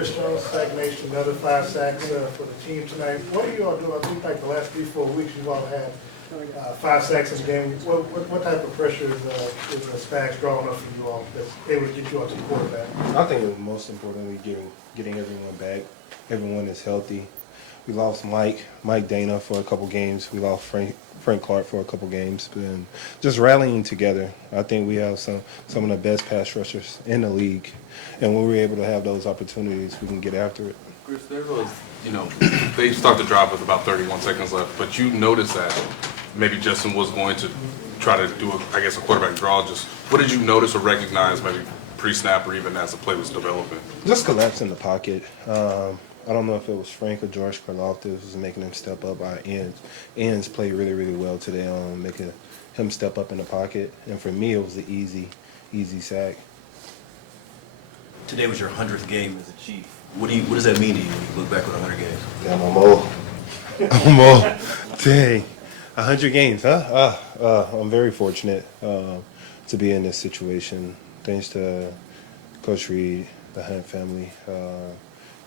Christian, stagnation, another 5 sacks for the team tonight. What do you all do? I think like the last 3-4 weeks you've all had 5 sacks in a game. What type of pressure is the Spags drawing up for you all that's able to get you out to the quarterback? I think most importantly, getting everyone back. Everyone is healthy. We lost Mike Dana for a couple games. We lost Frank Clark for a couple games. And just rallying together. I think we have some of the best pass rushers in the league. And when we're able to have those opportunities, we can get after it. Chris, there was, they start the drive with about 31 seconds left, but you noticed that maybe Justin was going to try to do, a quarterback draw. Just what did you notice or recognize maybe pre-snap or even as the play was developing? Just collapse in the pocket. I don't know if it was Frank or George Karloftis was making him step up. Our ends played really, really well today on making him step up in the pocket. And for me, it was an easy sack. Today was your 100th game as a Chief. What does that mean to you when you look back on 100 games? Damn, I'm old. I'm old. Dang. 100 games, huh? I'm very fortunate to be in this situation. Thanks to Coach Reed, the Hunt family.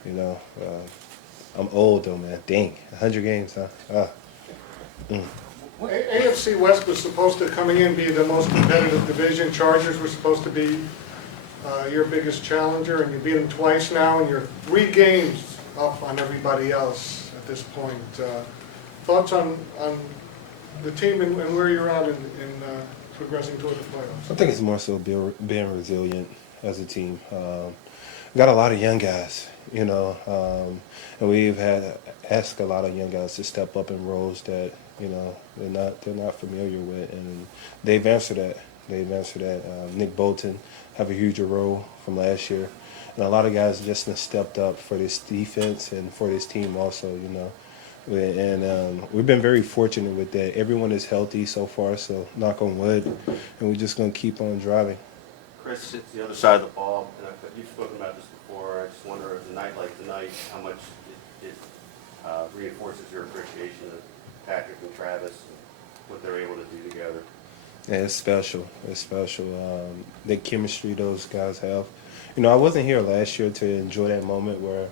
I'm old though, man. Dang, 100 games, huh? AFC West was supposed to, coming in, be the most competitive division. Chargers were supposed to be your biggest challenger, and you beat them twice now, and you're 3 games up on everybody else at this point. Thoughts on the team and where you're at in progressing toward the playoffs? I think it's more so being resilient as a team. Got a lot of young guys, and we've had asked a lot of young guys to step up in roles that they're not familiar with, and they've answered that. Nick Bolton have a huge role from last year, and a lot of guys just have stepped up for this defense and for this team also. And we've been very fortunate with that. Everyone is healthy so far, so knock on wood, and we're just gonna keep on driving. Chris, it's the other side of the ball, and you've spoken about this before. I just wonder, a night like tonight, how much it reinforces your appreciation of Patrick and Travis and what they're able to do together. Yeah, it's special. The chemistry those guys have. I wasn't here last year to enjoy that moment where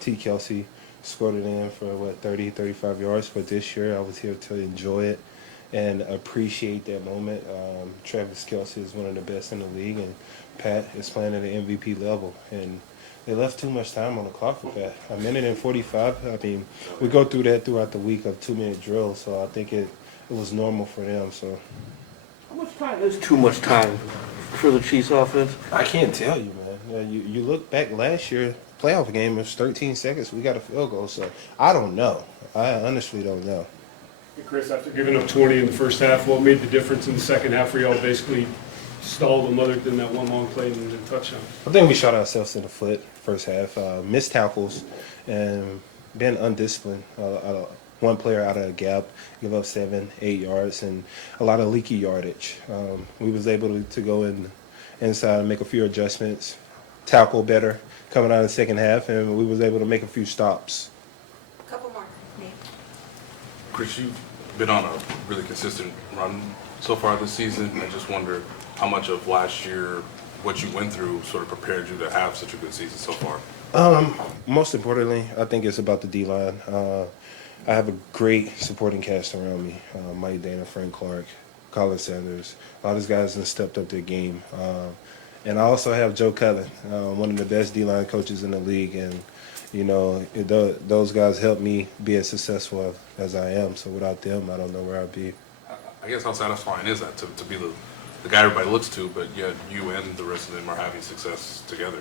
T. Kelsey scored it in for 30, 35 yards. But this year I was here to enjoy it and appreciate that moment. Travis Kelsey is one of the best in the league, and Pat is playing at an MVP level. And they left too much time on the clock for Pat. A minute and 45. I mean, we go through that throughout the week of 2-minute drills, so I think it was normal for them. So how much time is too much time for the Chiefs offense? I can't tell you, man. You look back last year, playoff game, it was 13 seconds. We got a field goal, so I don't know. I honestly don't know. Hey Chris, after giving up 20 in the first half, what made the difference in the second half where y'all basically stalled them other than that one long play and the touchdown? I think we shot ourselves in the foot first half. Missed tackles and been undisciplined. One player out of a gap, give up 7-8 yards, and a lot of leaky yardage. We was able to go inside and make a few adjustments, tackle better coming out of the second half, and we was able to make a few stops. A couple more, Nate. Chris, you've been on a really consistent run so far this season. I just wonder how much of last year, what you went through, sort of prepared you to have such a good season so far. Most importantly, I think it's about the D-line. I have a great supporting cast around me. Mike Dana, Frank Clark, Colin Sanders. A lot of these guys have stepped up their game. And I also have Joe Cullen, one of the best D-line coaches in the league. And, those guys helped me be as successful as I am. So without them, I don't know where I'd be. I guess how satisfying is that to be the guy everybody looks to, but yet you and the rest of them are having success together?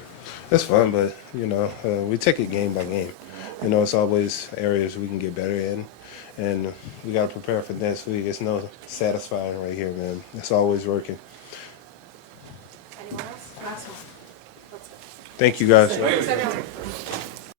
It's fun, but, we take it game by game. It's always areas we can get better in, and we got to prepare for next week. It's no satisfying right here, man. It's always working. Anyone else? Last one. Thank you, guys. Thanks, everyone.